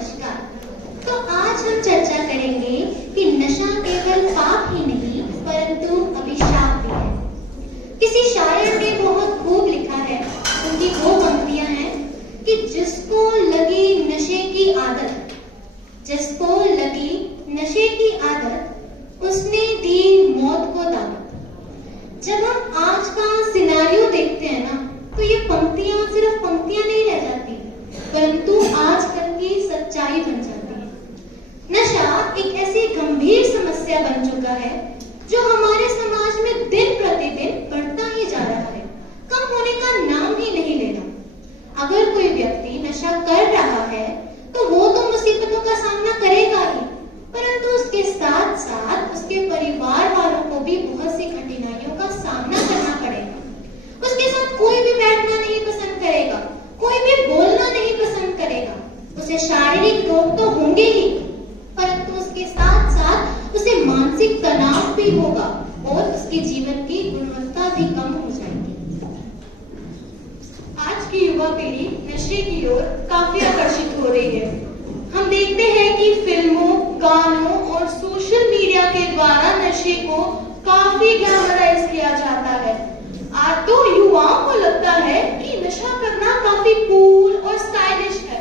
नमस्कार। तो आज हम चर्चा करेंगे कि नशा केवल पाप ही नहीं परंतु अभिशाप भी है। किसी शायर ने बहुत खूब लिखा है, उनकी वो पंक्तियां हैं कि जिसको लगी नशे की आदत, जिसको लगी नशे की आदत उसने दी मौत को दावत। जब हम आज का सिनेरियो देखते हैं ना, तो ये पंक्तियां सिर्फ पंक्तियां नहीं रह जाती परंतु आजकल की सच्चाई बन जाती है। नशा एक ऐसी गंभीर समस्या बन चुका है जो हमारे समाज में दिन प्रतिदिन बढ़ता ही जा रहा है, कम होने का नाम ही नहीं ले रहा। अगर कोई व्यक्ति नशा कर रहा है तो वो तो मुसीबतों का सामना करेगा ही, परंतु उसके साथ साथ उसके परिवार वालों को भी बहुत सी कठिनाइयों का सामना करना पड़ेगा। उसके साथ कोई भी बैठना नहीं पसंद करेगा, कोई भी बोलना नहीं पसंद करेगा। उसे शारीरिक रोग तो होंगे ही, परंतु उसके साथ साथ उसे मानसिक तनाव भी होगा और उसके जीवन की गुणवत्ता भी कम हो जाएगी। आज की युवा पीढ़ी नशे की ओर काफी आकर्षित हो रही है। हम देखते हैं कि फिल्मों, गानों और सोशल मीडिया के द्वारा नशे को काफी ग्लैमराइज किया जाता है। आज तो युवाओं को लगता है कि नशा करना काफी कूल और स्टाइलिश है।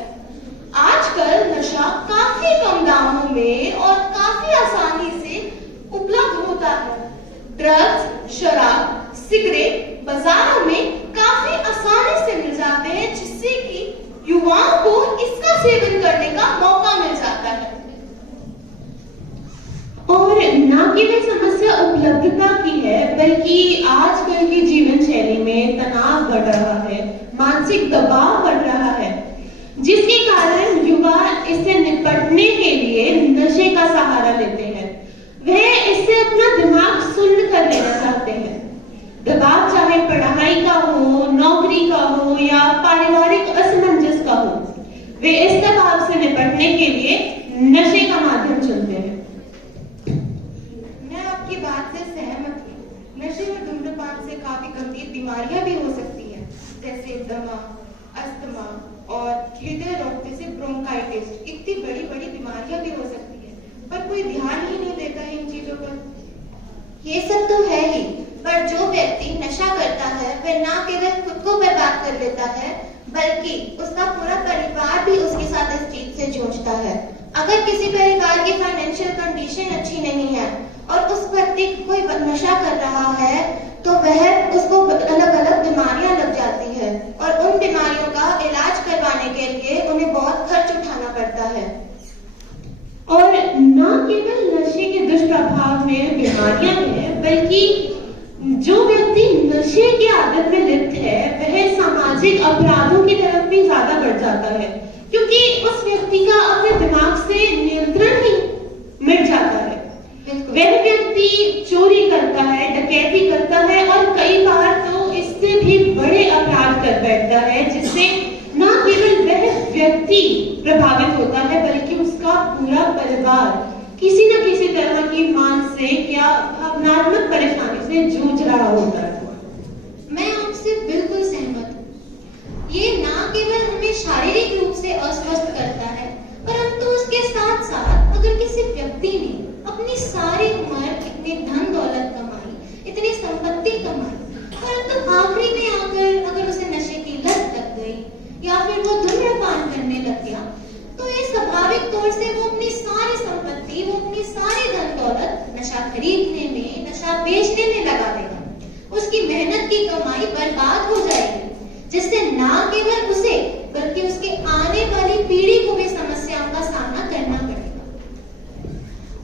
आजकल नशा काफी कम दामों में और काफी आसानी से उपलब्ध होता है। ड्रग्स, शराब, सिगरेट बाजारों में काफी आसानी से मिल जाते हैं, जिससे कि युवाओं को इसका सेवन करने का मौका मिल जाता है। और न केवल समस्या उपलब्धता की है, बल्कि आजकल की जीवन शैली में तनाव बढ़ रहा है, मानसिक दबाव बढ़ रहा है, जिसके कारण युवा इससे निपटने के लिए नशे का सहारा लेते हैं। वह इससे अपना दिमाग सुन्न कर लेना चाहते हैं। दबाव चाहे पढ़ाई का हो, नौकरी का हो या पारिवारिक असमंजस का हो, वे इस दबाव से निपटने के लिए नशे का माध्यम चुनते हैं। की बात से सहमत हूँ। नशे और धूम्रपान से काफी गंभीर बीमारियां भी हो सकती है, जैसे दमा, अस्थमा और हृदय रोग जैसे ब्रोंकाइटिस। इतनी बड़ी बड़ी बीमारियां भी हो सकती है, पर कोई ध्यान ही नहीं देता है इन चीजों पर। ये सब तो है ही, पर जो व्यक्ति नशा करता है वह न केवल खुद को बर्बाद कर लेता है बल्कि उसका पूरा परिवार भी उसके साथ इस चीज से जूझता है। अगर किसी परिवार की फाइनेंशियल कंडीशन अच्छी नहीं है और उस व्यक्ति कोई नशा कर रहा है तो वह उसको अलग अलग बीमारियां लग जाती है और उन बीमारियों का इलाज करवाने के लिए उन्हें बहुत खर्च उठाना पड़ता है। और न केवल नशे के दुष्प्रभाव में बीमारियां हैं, बल्कि जो व्यक्ति नशे की आदत में लिप्त है वह सामाजिक अपराधों की तरफ भी ज्यादा बढ़ जाता है, क्योंकि उस व्यक्ति का अपने दिमाग से नियंत्रण ही मिट जाता है। वह व्यक्ति चोरी करता है, डकैती करता है और कई बार तो इससे भी बड़े अपराध कर बैठता है, जिससे न केवल वह व्यक्ति प्रभावित होता है बल्कि उसका पूरा परिवार किसी न किसी तरह की मानसिक या भावनात्मक परेशानी से जूझ रहा होता है। मैं आपसे बिल्कुल सहमत हूँ। ये ना केवल हमें शारीरिक रूप से अस्वस्थ करता है, परंतु उसके साथ साथ अगर किसी व्यक्ति ने अपनी सारी उम्र इतनी धन दौलत कमाई, इतनी संपत्ति कमाई, परंतु आखिरी में आकर अगर उसे नशे की लत लग गई या फिर वो धूम्रपान करने लग गया, तो ये स्वाभाविक तौर से वो अपनी सारी संपत्ति, वो अपनी सारी धन दौलत नशा खरीदने में, नशा बेचने में लगा देगा। उसकी मेहनत की कमाई बर्बाद हो जाएगी, जिससे ना केवल उसे बल्कि उसके आने वाली पीढ़ी को भी समस्याओं का सामना करना पड़ेगा।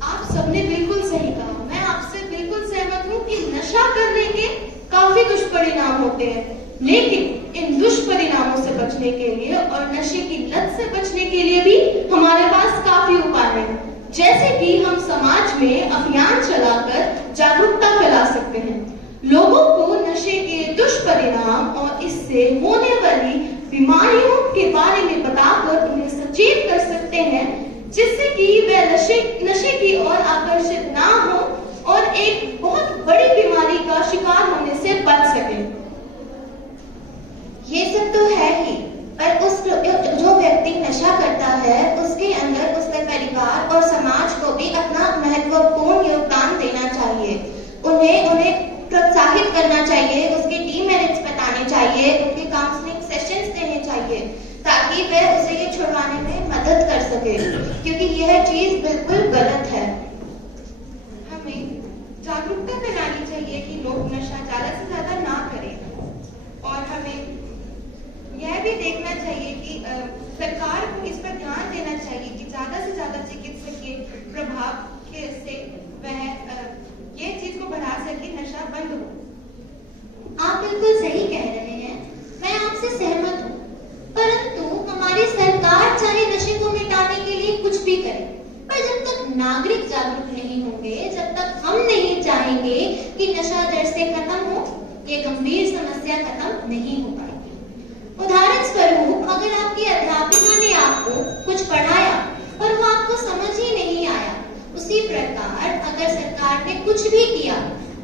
आप सबने बिल्कुल सही कहा। मैं आपसे बिल्कुल सहमत हूँ कि नशा करने के काफी दुष्परिणाम होते हैं, लेकिन इन दुष्परिणामों से बचने के लिए और नशे की लत से बचने के लिए भी हमारे पास काफी उपाय हैं। जैसे कि हम समाज में अभियान चलाकर जागरूकता फैला सकते हैं, लोगों को नशे के दुष्परिणाम और इससे होने वाली बीमारियों के बारे में बताकर उन्हें सचेत कर सकते हैं, जिससे कि वे नशे की ओर आकर्षित ना हो और एक बहुत बड़ी बीमारी का शिकार होने से बच सके। ये सब तो है ही, पर उस जो व्यक्ति नशा करता है उसके करना चाहिए, उसके डीमेरिट्स बताने चाहिए, उनके काउंसलिंग सेशंस देने चाहिए ताकि वह उसे ये छुड़वाने में मदद कर सके, क्योंकि यह चीज बिल्कुल गलत है। हमें जागरूकता फैलानी चाहिए कि लोग नशा ज्यादा से ज्यादा ना करें, और हमें यह भी देखना चाहिए कि सरकार को इस पर ध्यान देना चाहिए कि ज्यादा से ज्यादा चिकित्सकीय प्रभाव के से वह ये चीज को बढ़ा सके, नशा बंद हो। आप बिल्कुल सही कह रहे हैं, मैं आपसे सहमत हूँ, परंतु हमारी सरकार चाहे नशे को मिटाने के लिए कुछ भी करे, पर जब तक नागरिक जागरूक नहीं होंगे, जब तक हम नहीं चाहेंगे कि नशा जड़ से खत्म हो, ये गंभीर समस्या खत्म नहीं हो पाएगी। उदाहरण स्वरूप, अगर आपकी अध्यापिका ने आपको कुछ पढ़ाया और वो आपको समझ ही नहीं आया, उसी प्रकार अगर सरकार ने कुछ भी किया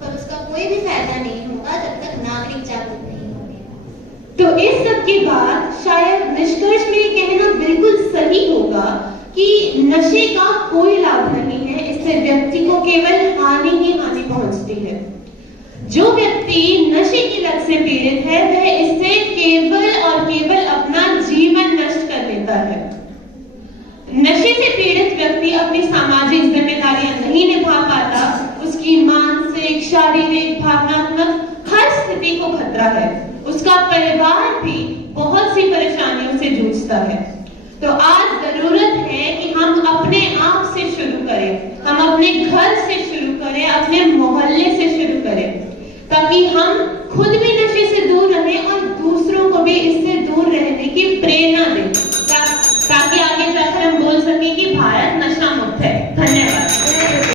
पर उसका कोई भी फायदा नहीं होगा जब तक नागरिक जागरूक नहीं होंगे। तो इस सब के बाद शायद निष्कर्ष में कहना बिल्कुल सही होगा कि नशे का कोई लाभ नहीं है, इससे व्यक्ति को केवल हानि ही हानि पहुंचती है। जो व्यक्ति नशे की लत से पीड़ित है वह इससे केवल और केवल अपना जीवन नष्ट कर लेता है। नशे से पीड़ित व्यक्ति अपनी सामाजिक जिम्मेदारियां नहीं निभा पाता, उसकी मानसिक, शारीरिक, भावनात्मक हर स्थिति को खतरा है, उसका परिवार भी बहुत सी परेशानियों से जूझता है। तो आज जरूरत है कि हम अपने आप से शुरू करें, हम अपने घर से शुरू करें, अपने मोहल्ले से शुरू करें, ताकि हम खुद भी नशे से दूर रहें और दूसरों को भी इससे दूर रहने की प्रेरणा दें, ताकि आगे जाकर हम बोल सकें कि